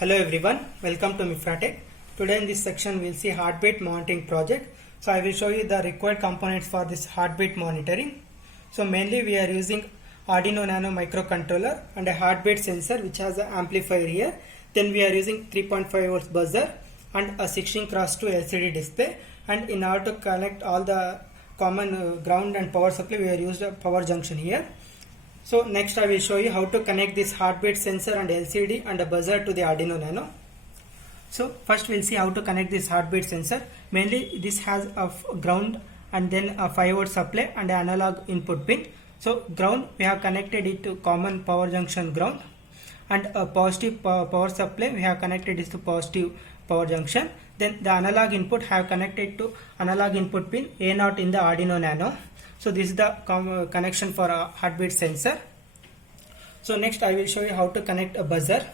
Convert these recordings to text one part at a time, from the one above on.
Hello everyone, welcome to Mifratech. Today in this section we'll see heartbeat monitoring project. So I will show you the required components for this heartbeat monitoring. So mainly we are using Arduino Nano microcontroller and a heartbeat sensor which has an amplifier here. Then we are using 3.5 volts buzzer and a 16x2 LCD display. And in order to connect all the common ground and power supply, we are used a power junction here. So next I will show you how to connect this heartbeat sensor and LCD and a buzzer to the Arduino Nano. So first we'll see how to connect this heartbeat sensor. Mainly this has a ground and then a 5 volt supply and an analog input pin. So ground we have connected it to common power junction ground, and a positive power supply we have connected it to positive power junction. Then the analog input have connected to analog input pin A0 in the Arduino Nano. So this is the connection for a heartbeat sensor. So next I will show you how to connect a buzzer.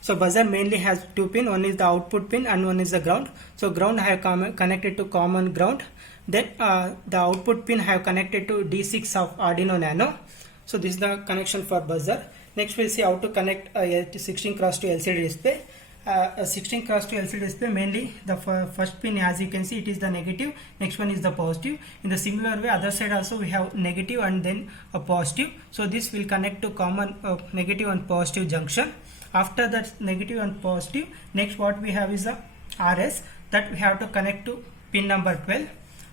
So buzzer mainly has two pin, one is the output pin and one is the ground. So ground I have connected to common ground. Then the output pin I have connected to D6 of Arduino Nano. So this is the connection for buzzer. Next we'll see how to connect a 16x2 LCD display. A 16x2 LCD display, mainly the first pin, as you can see, it is the negative, next one is the positive. In the similar way, other side also we have negative and then a positive. So this will connect to common negative and positive junction. After that negative and positive, next what we have is a RS that we have to connect to pin number 12.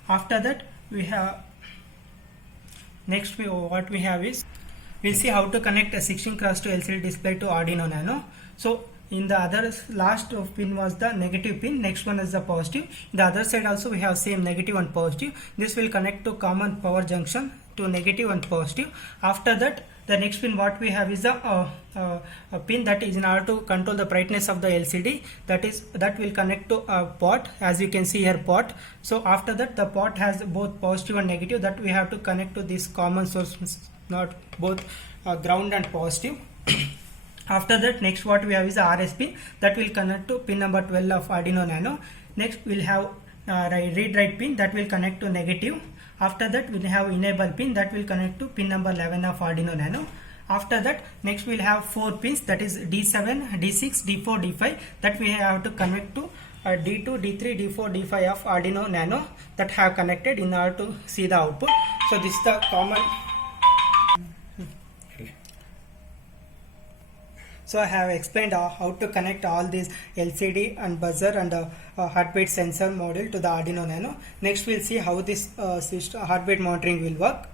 After that we have what we have is, we'll see how to connect a 16x2 LCD display to Arduino Nano. So in the other last pin was the negative pin, next one is the positive. The other side also we have same negative and positive. This will connect to common power junction to negative and positive. After that the next pin what we have is a pin that is in order to control the brightness of the LCD, that will connect to a pot, as you can see here, pot. So after that the pot has both positive and negative, that we have to connect to this common source, not both ground and positive. After that next what we have is the RS pin that will connect to pin number 12 of Arduino Nano. Next we'll have read write pin that will connect to negative. After that we'll have enable pin that will connect to pin number 11 of Arduino Nano. After that next we'll have 4 pins, that is D7, D6, D4, D5, that we have to connect to D2, D3, D4, D5 of Arduino Nano, that have connected in order to see the output. So this is the common. So I have explained how to connect all these LCD and buzzer and heartbeat sensor module to the Arduino Nano. Next we'll see how this heartbeat monitoring will work.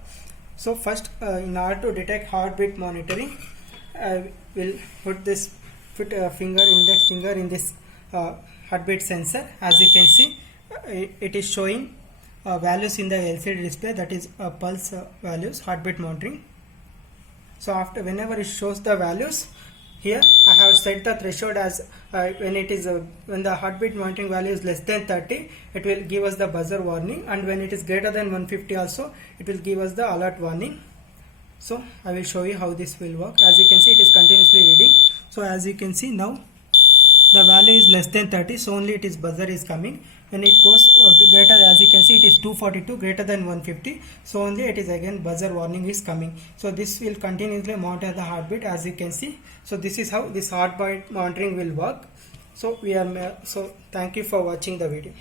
So first in order to detect heartbeat monitoring, we'll put this index finger in this heartbeat sensor. As you can see, it is showing values in the LCD display, that is pulse values, heartbeat monitoring. So after whenever it shows the values, here I have set the threshold as when the heartbeat monitoring value is less than 30, it will give us the buzzer warning, and when it is greater than 150 also, it will give us the alert warning. So I will show you how this will work. As you can see, it is continuously reading. So as you can see now, the value is less than 30, so only it is buzzer is coming. When it goes greater, as you can see, it is 242, greater than 150, so only it is again buzzer warning is coming. So this will continuously monitor the heartbeat, as you can see. So this is how this heartbeat monitoring will work. So thank you for watching the video.